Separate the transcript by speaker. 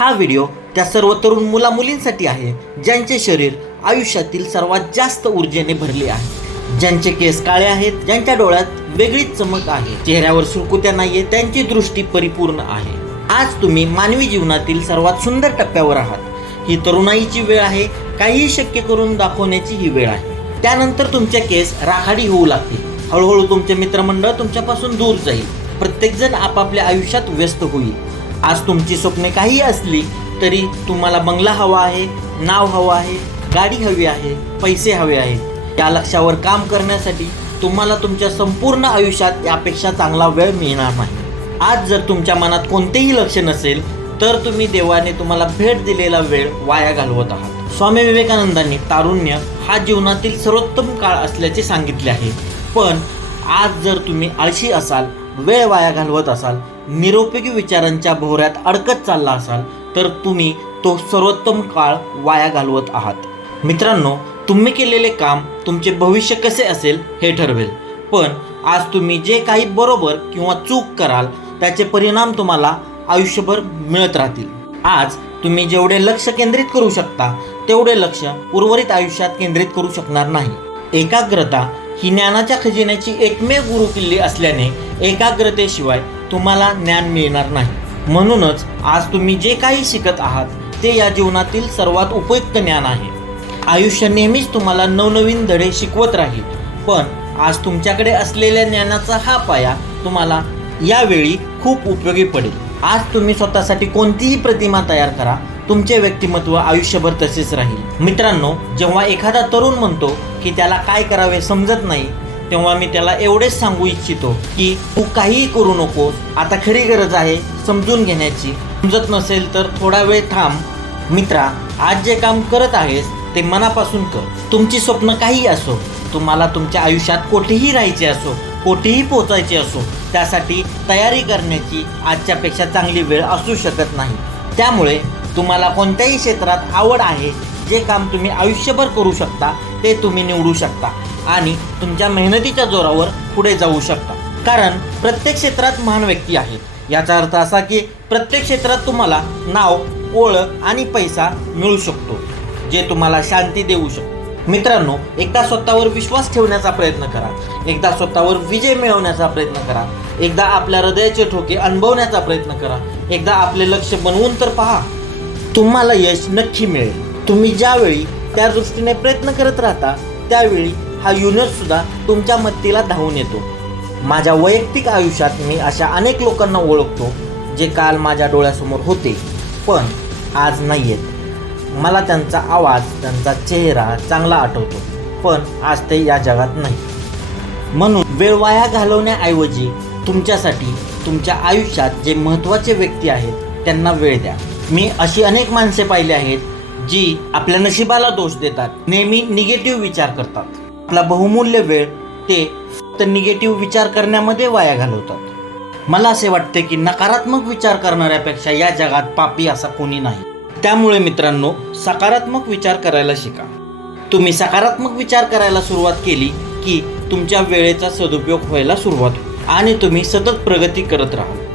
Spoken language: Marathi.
Speaker 1: हा व्हिडिओ त्या सर्व तरुण मुला मुलींसाठी आहे ज्यांचे शरीर आयुष्यातील सर्वात जास्त ऊर्जेने भरले आहे. ज्यांचे केस काळे आहेत ज्यांच्या डोळ्यात वेगळीच चमक आहे चेहऱ्यावर सुरकुत्या नाहीये त्यांची दृष्टी परिपूर्ण आहे. आज तुम्ही मानवी जीवनातील सर्वात सुंदर टप्प्यावर आहात. ही तरुणाईची वेळ आहे काहीही शक्य करून दाखवण्याची ही वेळ आहे. त्यानंतर तुमचे केस राखाडी होऊ लागतील. हळूहळू तुमचे मित्रमंडळ तुमच्यापासून दूर जाईल. प्रत्येकजण आपापल्या आयुष्यात व्यस्त होईल. आज तुमची स्वप्ने काही असली तरी तुम्हाला बंगला हवा आहे नाव हवं आहे गाडी हवी आहे पैसे हवे आहेत. या लक्ष्यावर काम करण्यासाठी तुम्हाला तुमच्या संपूर्ण आयुष्यात यापेक्षा चांगला वेळ मिळणार नाही. आज जर तुमच्या मनात कोणतेही लक्ष नसेल तर तुम्ही देवाने तुम्हाला भेट दिलेला वेळ वाया घालवत आहात. स्वामी विवेकानंदांनी तारुण्य हा जीवनातील सर्वोत्तम काळ असल्याचे सांगितले आहे. पण आज जर तुम्ही आळशी असाल वेळ वाया घालवत असाल निरुपयोगी विचारांच्या भोवऱ्यात अडकत चालला असाल तर तुम्ही तो सर्वोत्तम काळ वाया घालवत आहात. मित्रांनो तुम्ही केलेले काम तुमचे भविष्य कसे असेल हे ठरवेल. पण आज तुम्ही जे काही बरोबर किंवा चूक कराल त्याचे परिणाम तुम्हाला आयुष्यभर मिळत राहतील. आज तुम्ही जेवढे लक्ष केंद्रित करू शकता तेवढे लक्ष उर्वरित आयुष्यात केंद्रित करू शकणार नाही. एकाग्रता ही ज्ञानाच्या खजिन्याची एकमेव गुरुकिल्ली असल्याने एकाग्रतेशिवाय तुम्हाला ज्ञान मिळणार नाही. म्हणूनच आज तुम्ही जे काही शिकत आहात ते या जीवनातील सर्वात उपयुक्त ज्ञान आहे. आयुष्य नेहमीच तुम्हाला नवनवीन धडे शिकवत राहील. पण आज तुमच्याकडे असलेल्या ज्ञानाचा हा पाया तुम्हाला यावेळी खूप उपयोगी पडेल. आज तुम्ही स्वतःसाठी कोणतीही प्रतिमा तयार करा. तुमचे व्यक्तिमत्व आयुष्यभर तसेच राहील. मित्रांनो जेव्हा एखादा तरुण म्हणतो की त्याला काय करावे समजत नाही तेव्हा मी त्याला एवढेच सांगू इच्छितो की तू काहीही करू नको आता खरी गरज आहे समजून घेण्याची. समजत नसेल तर थोडा वेळ थांब. मित्रा आज जे काम करत आहेस ते मनापासून कर. तुमची स्वप्न काही असो तुम्हाला तुमच्या आयुष्यात कोठेही राहायचे असो कोठेही पोचायचे असो त्यासाठी तयारी करण्याची आजच्यापेक्षा चांगली वेळ असू शकत नाही. त्यामुळे तुम्हाला कोणत्याही क्षेत्रात आवड आहे जे काम तुम्ही आयुष्यभर करू शकता ते तुम्ही निवडू शकता. आणि तुमच्या मेहनतीच्या जोरावर पुढे जाऊ शकता. कारण प्रत्येक क्षेत्रात महान व्यक्ती आहेत याचा अर्थ असा की प्रत्येक क्षेत्रात तुम्हाला नाव ओळख आणि पैसा मिळू शकतो जे तुम्हाला शांती देऊ शकतो. मित्रांनो एकदा स्वतःवर विश्वास ठेवण्याचा प्रयत्न करा. एकदा स्वतःवर विजय मिळवण्याचा प्रयत्न करा. एकदा आपल्या हृदयाचे ठोके अनुभवण्याचा प्रयत्न करा. एकदा आपले लक्ष बनवून तर पहा तुम्हाला यश नक्की मिळेल. तुम्ही ज्यावेळी त्या दृष्टीने प्रयत्न करत राहता त्यावेळी हा युनिटसुद्धा तुमच्या मत्तीला धावून येतो. माझ्या वैयक्तिक आयुष्यात मी अशा अनेक लोकांना ओळखतो जे काल माझ्या डोळ्यासमोर होते पण आज नाही आहेत मला त्यांचा आवाज त्यांचा चेहरा चांगला आठवतो पण आज ते या जगात नाही. म्हणून वेळ वाया घालवण्याऐवजी तुमच्यासाठी तुमच्या आयुष्यात जे महत्त्वाचे व्यक्ती आहेत त्यांना वेळ द्या. मी अशी अनेक माणसे पाहिली आहेत जी आपल्या नशिबाला दोष देतात नेहमी निगेटिव्ह विचार करतात. आपला बहुमूल्य वेळ ते फक्त निगेटिव्ह विचार करण्यामध्ये वाया घालवतात. मला असे वाटते की नकारात्मक विचार करणाऱ्यापेक्षा या जगात पापी असा कोणी नाही. त्यामुळे मित्रांनो सकारात्मक विचार करायला शिका. तुम्ही सकारात्मक विचार करायला सुरुवात केली की तुमच्या वेळेचा सदुपयोग व्हायला सुरुवात आणि तुम्ही सतत प्रगती करत राहाल.